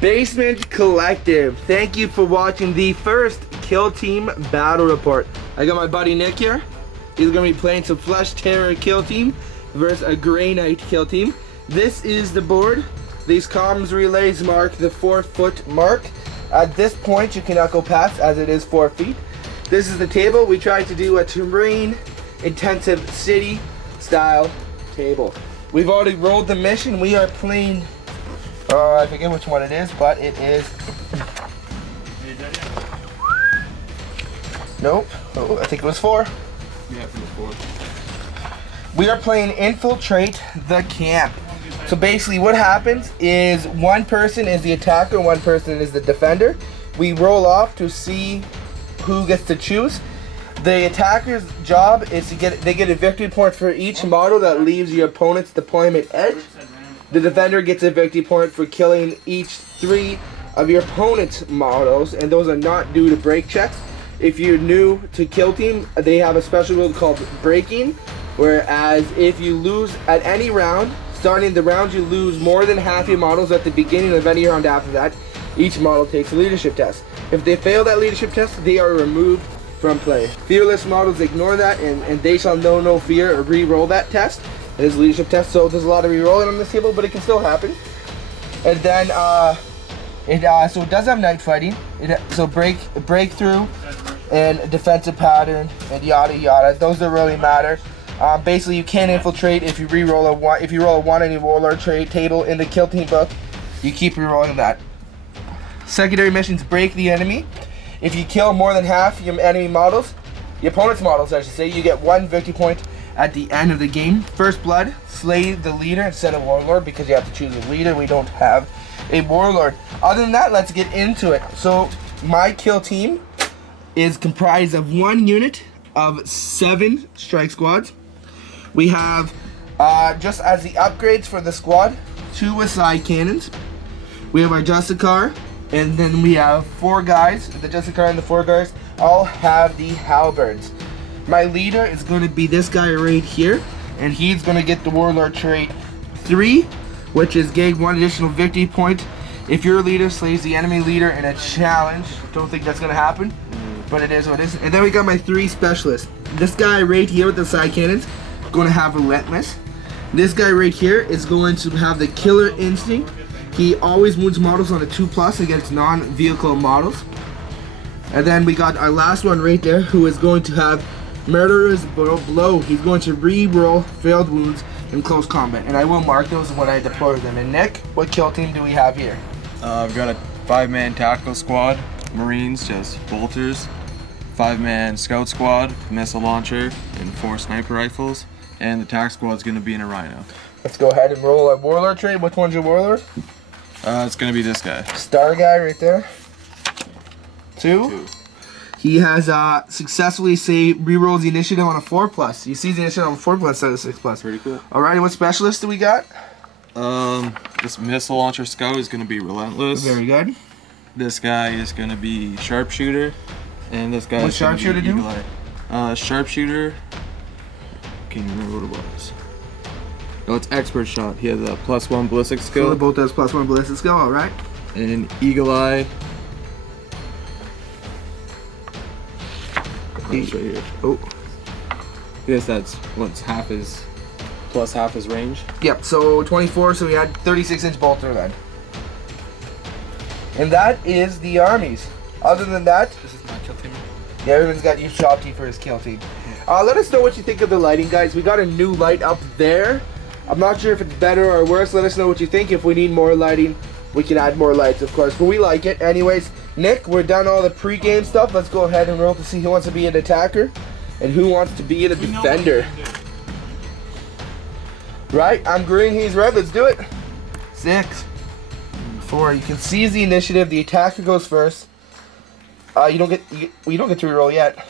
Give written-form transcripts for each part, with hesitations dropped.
Basement Collective, thank you for watching the first Kill Team Battle Report. I got my buddy Nick here. He's going to be playing some Flesh Terror Kill Team versus a Grey Knight Kill Team. This is the board. These comms relays mark the 4-foot mark. At this point, you cannot go past as it is 4 feet. This is the table. We tried to do a terrain intensive city style table. We've already rolled the mission. We are playing, I forget which one it is, but it is, nope, oh, I think it was 4. Yeah, it was 4. We are playing Infiltrate the Camp. So basically what happens is one person is the attacker, one person is the defender. We roll off to see who gets to choose. The attacker's job is to get a victory point for each model that leaves your opponent's deployment edge. The defender gets a victory point for killing each 3 of your opponent's models, and those are not due to break checks. If you're new to Kill Team, they have a special rule called breaking, whereas if you lose at any round, starting the round you lose more than half your models at the beginning of any round after that, each model takes a leadership test. If they fail that leadership test, they are removed from play. Fearless models ignore that, and they shall know no fear or re-roll that test. It is a leadership test, so there's a lot of re-rolling on this table, but it can still happen. And then so it does have night fighting. So breakthrough and defensive pattern and yada yada. Those don't really matter. Basically, you can infiltrate if you re-roll a 1. If you roll a 1 on your warlord table in the Kill Team book, you keep re-rolling that. Secondary missions: break the enemy. If you kill more than half your enemy models, your opponent's models, I should say, you get 1 victory point at the end of the game. First blood: slay the leader instead of warlord because you have to choose a leader. We don't have a warlord. Other than that, let's get into it. So my Kill Team is comprised of 1 unit of 7 strike squads. We have, just as the upgrades for the squad, 2 side cannons. We have our Justicar, and then we have 4 guys. The Justicar and the 4 guys all have the halberds. My leader is going to be this guy right here, and he's going to get the Warlord trait 3, which is gain 1 additional victory point if your leader slays the enemy leader in a challenge. Don't think that's going to happen, but it is what it is. And then we got my 3 specialists. This guy right here with the side cannons going to have Relentless. This guy right here is going to have the Killer Instinct. He always wounds models on a 2+ against non-vehicle models. And then we got our last one right there, who is going to have Murderer's Blow. He's going to re-roll failed wounds in close combat, and I will mark those when I deploy them. And Nick, what Kill Team do we have here? I've got a 5-man tactical squad, Marines, just bolters, 5-man scout squad, missile launcher, and 4 sniper rifles. And the tac squad's going to be in a Rhino. Let's go ahead and roll our Warlord trait. Which one's your Warlord? It's going to be this guy. Star guy right there. 2. He has successfully re-rolls the initiative on a 4+. You see the initiative on a 4+ instead of 6+. Pretty cool. Alrighty, what specialist do we got? This missile launcher scout is going to be Relentless. Very good. This guy is going to be Sharpshooter. And this guy What's is going to Sharpshooter be do? Eagle Eye. Sharpshooter, can't remember what it was. Oh, it's Expert Shot. He has a +1 ballistic skill. So the bolt has +1 ballistic skill, alright. And Eagle Eye. Right here. Oh. Yes, that's what's half his range. Yep, so 24, so we had 36-inch bolter then. And that is the armies. Other than that, This is my Kill Team. yeah, everyone's got used Shopty for his Kill Team. Let us know what you think of the lighting, guys. We got a new light up there. I'm not sure if it's better or worse. Let us know what you think. If we need more lighting, we can add more lights, of course. But we like it. Anyways, Nick, we're done all the pre-game stuff. Let's go ahead and roll to see who wants to be an attacker and who wants to be a defender. Right? I'm green, he's red. Let's do it. 6, 4. You can seize the initiative. The attacker goes first. You don't get to reroll yet.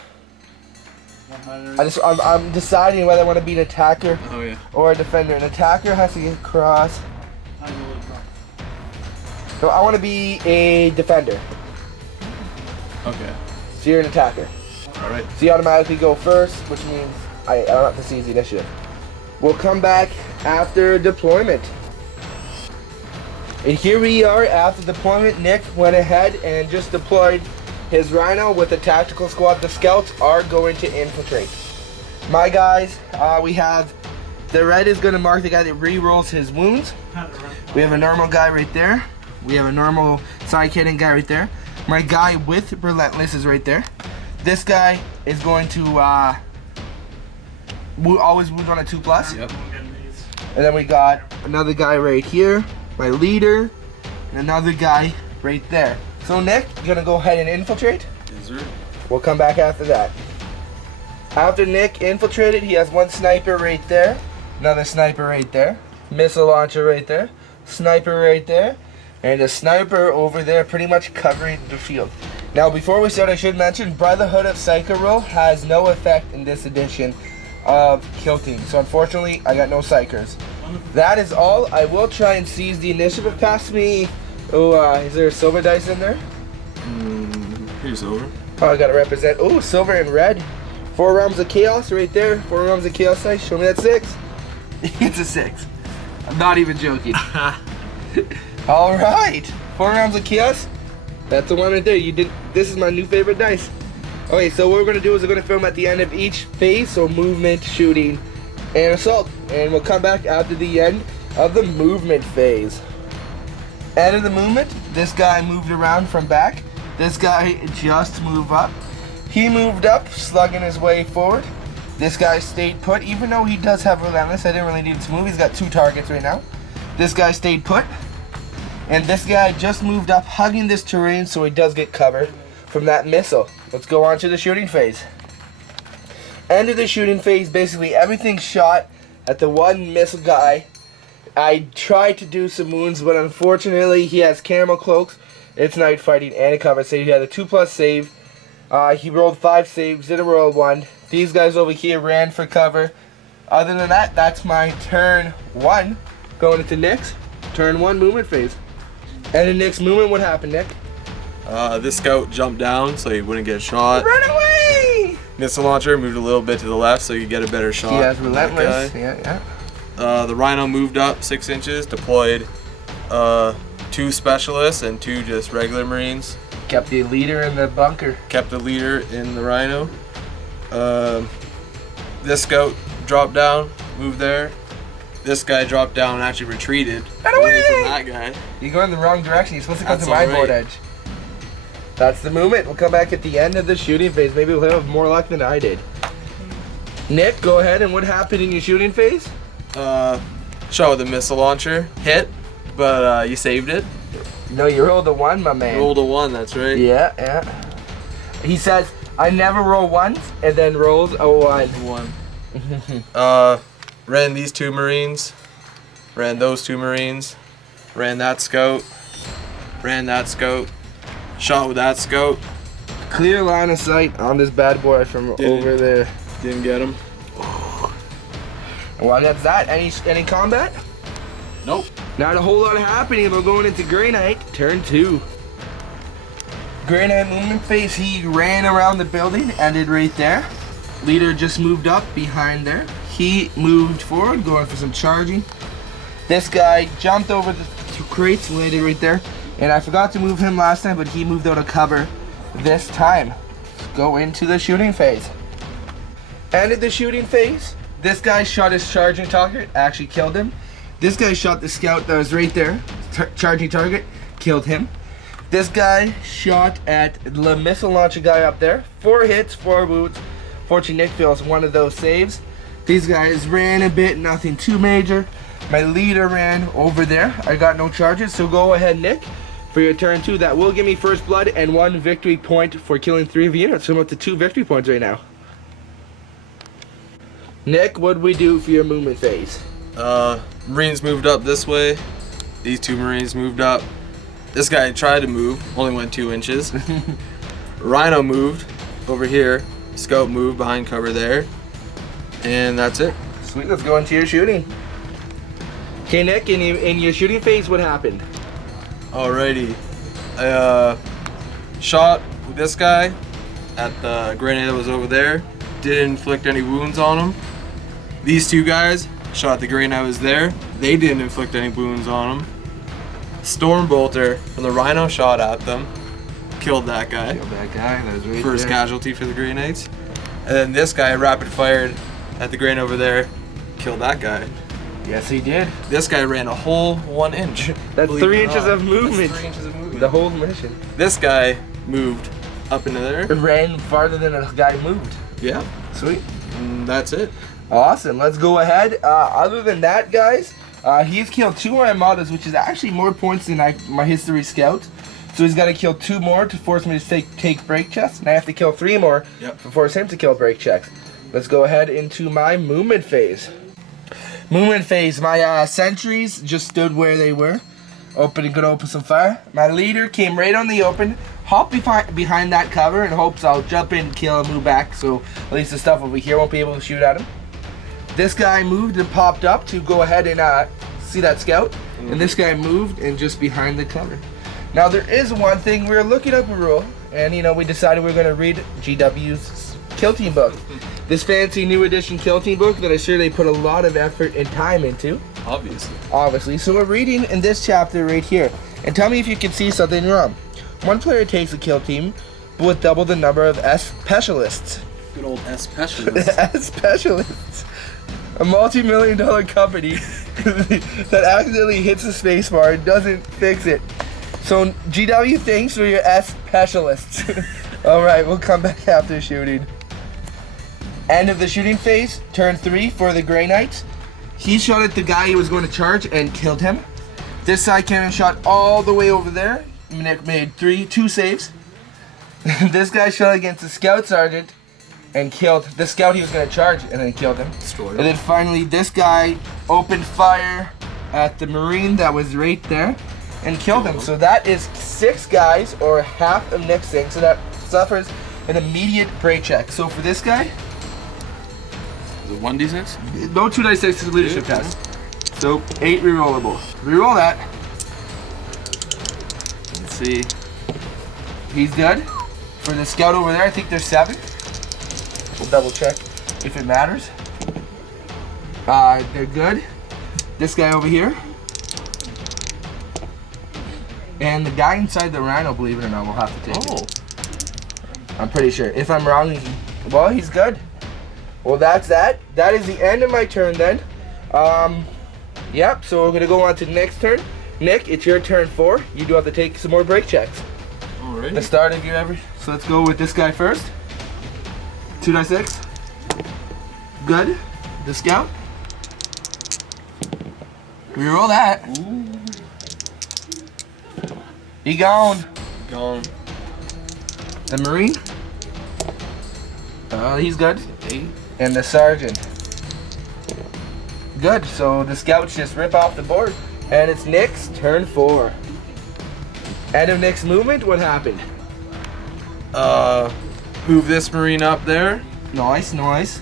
I'm deciding whether I want to be an attacker or a defender. An attacker has to get across. So I want to be a defender. Okay. So you're an attacker. Alright. So you automatically go first, which means I don't have to seize the initiative. We'll come back after deployment. And here we are after deployment. Nick went ahead and just deployed his Rhino with the tactical squad. The scouts are going to infiltrate. My guys, we have the red is going to mark the guy that re-rolls his wounds. We have a normal guy right there. We have a normal side cannon guy right there. My guy with Relentless is right there. This guy is going to always wound on a 2+. Yep. And then we got another guy right here, my leader, and another guy right there. So Nick, you're gonna go ahead and infiltrate? Yes, sir. We'll come back after that. After Nick infiltrated, he has one sniper right there, another sniper right there, missile launcher right there, sniper right there, and a sniper over there pretty much covering the field. Now before we start, I should mention Brotherhood of Psycho Roll has no effect in this edition of Kill Team. So unfortunately, I got no psychers. That is all. I will try and seize the initiative. Pass me. Oh, is there a silver dice in there? Here's silver. Oh, I gotta represent. Oh, silver and red. 4 realms of chaos right there. 4 realms of chaos dice. Show me that 6. It's a 6. I'm not even joking. All right. 4 realms of chaos. That's the one right there. You did. This is my new favorite dice. Okay, so what we're gonna do is we're gonna film at the end of each phase. So movement, shooting, and assault. And we'll come back after the end of the movement phase. End of the movement, this guy moved around from back. This guy just moved up. He moved up, slugging his way forward. This guy stayed put, even though he does have Relentless. I didn't really need to move. He's got 2 targets right now. This guy stayed put. And this guy just moved up, hugging this terrain, so he does get covered from that missile. Let's go on to the shooting phase. End of the shooting phase, basically everything's shot at the one missile guy. I tried to do some wounds, but unfortunately he has camo cloaks. It's night fighting and a cover save. He had a 2+ save. He rolled 5 saves, didn't roll 1. These guys over here ran for cover. Other than that, that's my turn 1. Going into Nick's turn 1 movement phase. And in Nick's movement, what happened, Nick? This scout jumped down so he wouldn't get shot. Run away! Missile launcher moved a little bit to the left so you get a better shot. He has Relentless. Yeah. The Rhino moved up 6 inches, deployed 2 specialists and 2 just regular Marines. Kept the leader in the bunker. Kept the leader in the Rhino. This scout dropped down, moved there. This guy dropped down and actually retreated away from that guy. You're going the wrong direction. You're supposed to come That's to my all board right. edge. That's the movement. We'll come back at the end of the shooting phase. Maybe we'll have more luck than I did. Nick, go ahead. And what happened in your shooting phase? Shot with a missile launcher. Hit, but you saved it. No, you rolled a 1, my man. Rolled a 1, that's right. Yeah. He says, I never roll 1s, and then rolls a 1. 1. Ran these 2 Marines. Ran those 2 Marines. Ran that scout. Ran that scout. Shot with that scout. Clear line of sight on this bad boy from over there. Didn't get him. Well, that's that. Any combat? Nope. Not a whole lot happening. We're going into Grey Knight, turn 2. Grey Knight movement phase. He ran around the building, ended right there. Leader just moved up behind there. He moved forward, going for some charging. This guy jumped over the 2 crates, landed right there. And I forgot to move him last time, but he moved out of cover this time. Let's go into the shooting phase. Ended the shooting phase. This guy shot his charging target, actually killed him. This guy shot the scout that was right there, charging target, killed him. This guy shot at the missile launcher guy up there. 4 hits, 4 wounds. Fortunately, Nick feels one of those saves. These guys ran a bit, nothing too major. My leader ran over there. I got no charges, so go ahead, Nick, for your turn 2. That will give me first blood and 1 victory point for killing 3 of your units. So I'm up to 2 victory points right now. Nick, what do we do for your movement phase? Marines moved up this way. These 2 Marines moved up. This guy tried to move, only went 2 inches. Rhino moved over here. Scout moved behind cover there. And that's it. Sweet, let's go into your shooting. Okay, Nick, in your shooting phase, what happened? Alrighty. I shot with this guy at the grenade that was over there. Didn't inflict any wounds on him. These 2 guys shot the grenade that was there. They didn't inflict any wounds on him. Storm bolter from the Rhino shot at them, killed that guy. Killed that guy. That was right First there. casualty for the Grey Knights. And then this guy rapid fired at the grain over there, killed that guy. Yes, he did. This guy ran a whole 1 inch. That's Believe 3 it or inches not. of movement. That's 3 inches of movement. The whole mission. This guy moved up into there. It ran farther than a guy moved. Yeah. Sweet. And that's it. Awesome. Let's go ahead. Other than that, guys, he's killed 2 armadas, which is actually more points than my history scout. So he's got to kill 2 more to force me to take break checks, and I have to kill 3 more to force him to kill break checks. Let's go ahead into my movement phase. Movement phase. My sentries just stood where they were. Gonna open some fire. My leader came right on the open, hopped behind that cover, and hopes I'll jump in, kill, and move back. So at least the stuff over here won't be able to shoot at him. This guy moved and popped up to go ahead and see that scout, and this guy moved and just behind the cover. Now there is one thing, we were looking up a rule, and we decided we were going to read GW's Kill Team book. This fancy new edition Kill Team book that I'm sure they put a lot of effort and time into. Obviously. So we're reading in this chapter right here, and tell me if you can see something wrong. One player takes a kill team, but with double the number of S specialists. Good old S specialist. S specialists. A multi-million-dollar company that accidentally hits the spacebar and doesn't fix it. So GW, thanks for your S specialists. Alright, we'll come back after shooting. End of the shooting phase, turn 3 for the Grey Knights. He shot at the guy he was going to charge and killed him. This side cannon shot all the way over there. Nick made 2 saves. This guy shot against the scout sergeant and killed the scout he was going to charge and then killed him. And then finally this guy opened fire at the Marine that was right there and killed him. So that is 6 guys, or half of Nick's thing. So that suffers an immediate break check. So for this guy, Is it 1d6? no 2d6 is a leadership test. So 8 rerollable. Reroll that. Let's see. He's good. For the scout over there, I think there's 7. We'll double check if it matters. They're good. This guy over here. And the guy inside the Rhino, believe it or not, we'll have to take it. I'm pretty sure. If I'm wrong, he's good. Well, that's that. That is the end of my turn then. Yep, so we're going to go on to the next turn. Nick, it's your turn 4. You do have to take some more break checks. Alright. The start of your So let's go with this guy first. 2d6. Good. The scout. Reroll that. Ooh. He gone. Gone. The Marine. He's good. 8. And the sergeant. Good. So the scouts just rip off the board. And it's Nick's turn 4. End of Nick's movement. What happened? Move this Marine up there. Nice, nice.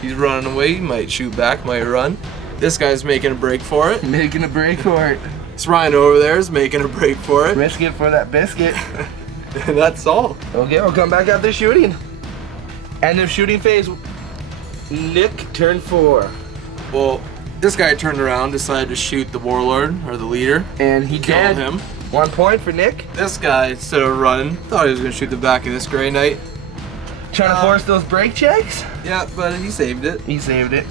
He's running away. He might shoot back, might run. This guy's making a break for it. Making a break for it. This Rhino over there is making a break for it. Risk it for that biscuit. And that's all. Okay, we'll come back after shooting. End of shooting phase. Nick, turn 4. Well, this guy turned around, decided to shoot the warlord, or the leader. And he Killed did. him. 1 point for Nick. This guy, instead of running, thought he was going to shoot the back of this Grey Knight. Trying to force those break checks. Yeah, but he saved it. He saved it.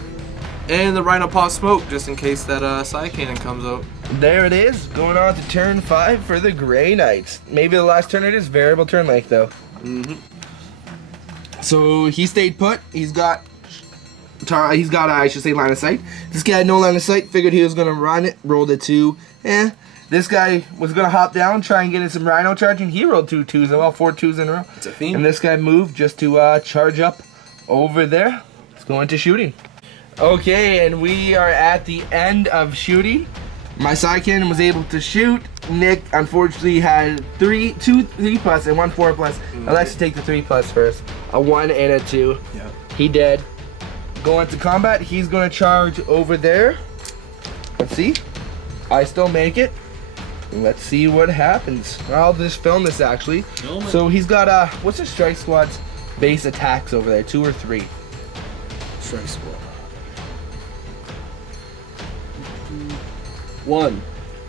And the Rhino popped smoke just in case that side cannon comes out. There it is. Going on to turn 5 for the Grey Knights. Maybe the last turn it is variable turn length though. So he stayed put. He's got I should say line of sight. This guy had no line of sight. Figured he was gonna run it. Rolled a 2. This guy was gonna hop down, try and get in some Rhino charging. He rolled 2 2s. Well, 4 2s in a row. It's a theme. And this guy moved just to charge up over there. Let's go into shooting. Okay, and we are at the end of shooting. My side cannon was able to shoot. Nick unfortunately had 2 3+ and 1 4+. I like to take the 3+ first. A 1 and a 2. Yeah. He did. Going to combat. He's going to charge over there. Let's see. I still make it. Let's see what happens. I'll just film this actually. So he's got what's the strike squad's base attacks over there? 2 or 3? Strike squad. 1.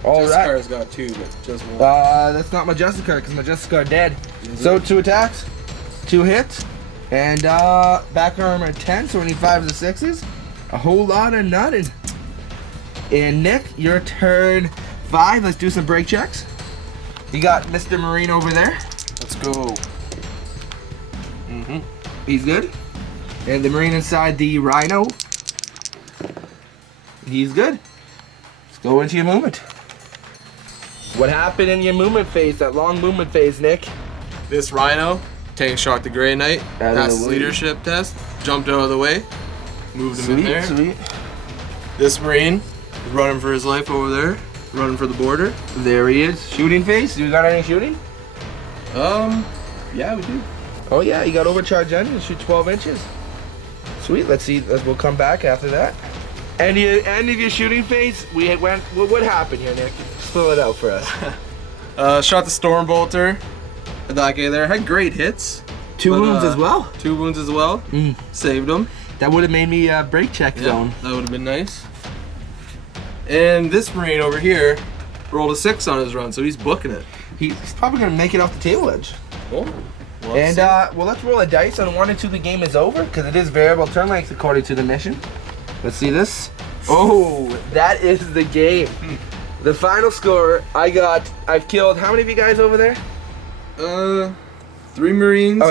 All right. Justicar's got 2, but just 1. That's not my Justicar because my Justicar dead. So 2 attacks, 2 hits, and back armor 10, so we need 5s and 6s. A whole lot of nothing. And Nick, your turn 5. Let's do some break checks. You got Mr. Marine over there. Let's go. He's good. And the Marine inside the Rhino. He's good. Let's go into your movement. What happened in your movement phase, that long movement phase, Nick? This Rhino, tank shot the Grey Knight, Out of passed the his way. leadership test, jumped out of the way, moved him in Sweet, there. sweet. This Marine is running for his life over there, running for the border. There he is. Shooting phase. You got any shooting? Yeah, we do. Oh yeah, you got overcharge engine. Shoot 12 inches. Sweet. Let's see. We'll come back after that. And the end of your shooting phase, we went. What happened here, Nick? Spill it out for us. Shot the Storm Bolter. That guy there had great hits. 2 wounds as well. 2 wounds as well. Saved him. That would have made me break check zone. That would have been nice. And this Marine over here rolled a 6 on his run, so he's booking it. He's probably gonna make it off the table edge. Cool. And well, let's roll a dice on 1 and 2. The game is over because it is variable turn length according to the mission. Let's see this. Oh, that is the game. The final score, I've killed how many of you guys over there? 3 Marines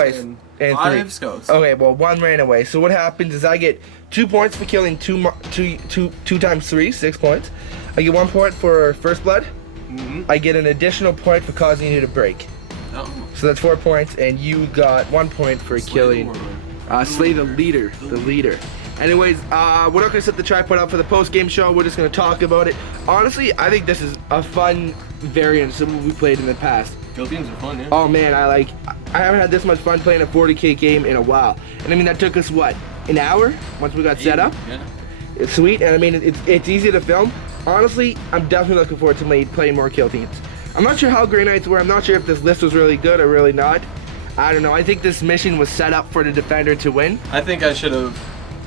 and 5 3 Scouts. Okay, well 1 ran away. So what happens is I get 2 points for killing 2 times 3, 6 points. I get 1 point for first blood. I get an additional point for causing you to break. Oh. So that's 4 points, and you got 1 point for killing. Slay the leader. The leader. Anyways, we're not gonna set the tripod up for the post-game show. We're just gonna talk about it. Honestly, I think this is a fun variant of what we played in the past. Kill teams are fun, yeah. Oh man, I haven't had this much fun playing a 40k game in a while. And I mean, that took us what, an hour once we got set up? Yeah. It's sweet, and I mean, it's easy to film. Honestly, I'm definitely looking forward to playing more kill teams. I'm not sure how Grey Knights were. I'm not sure if this list was really good or really not. I don't know. I think this mission was set up for the defender to win. I think I should have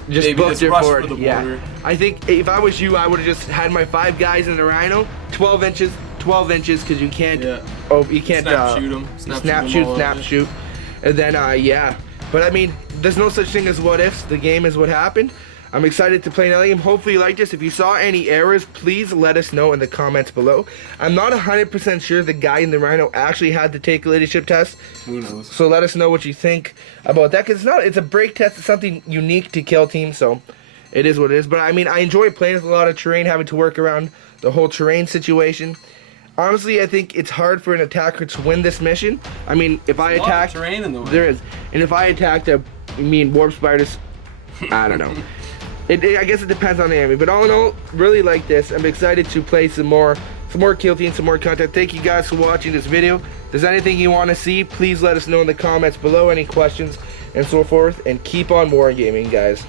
Just maybe booked just it rushed forward. for the Yeah. border. I think if I was you, I would have just had my 5 guys in the Rhino, 12 inches, because you can't. Yeah. Oh, you can't. Snap shoot 'em. Snap shoot, and then yeah. But I mean, there's no such thing as what ifs. The game is what happened. I'm excited to play another game. Hopefully you like this. If you saw any errors, please let us know in the comments below. I'm not 100% sure the guy in the Rhino actually had to take a leadership test. Who knows? So let us know what you think about that, because it's a break test. It's something unique to kill teams, so it is what it is. But I mean, I enjoy playing with a lot of terrain, having to work around the whole terrain situation. Honestly, I think it's hard for an attacker to win this mission. I mean, if I attack, terrain in the way. there is, and if I attacked warp spiders, I don't know. I guess it depends on the enemy, but all in all, really like this. I'm excited to play some more kill teams, some more content. Thank you guys for watching this video. If there's anything you want to see, please let us know in the comments below, any questions and so forth, and keep on wargaming, guys.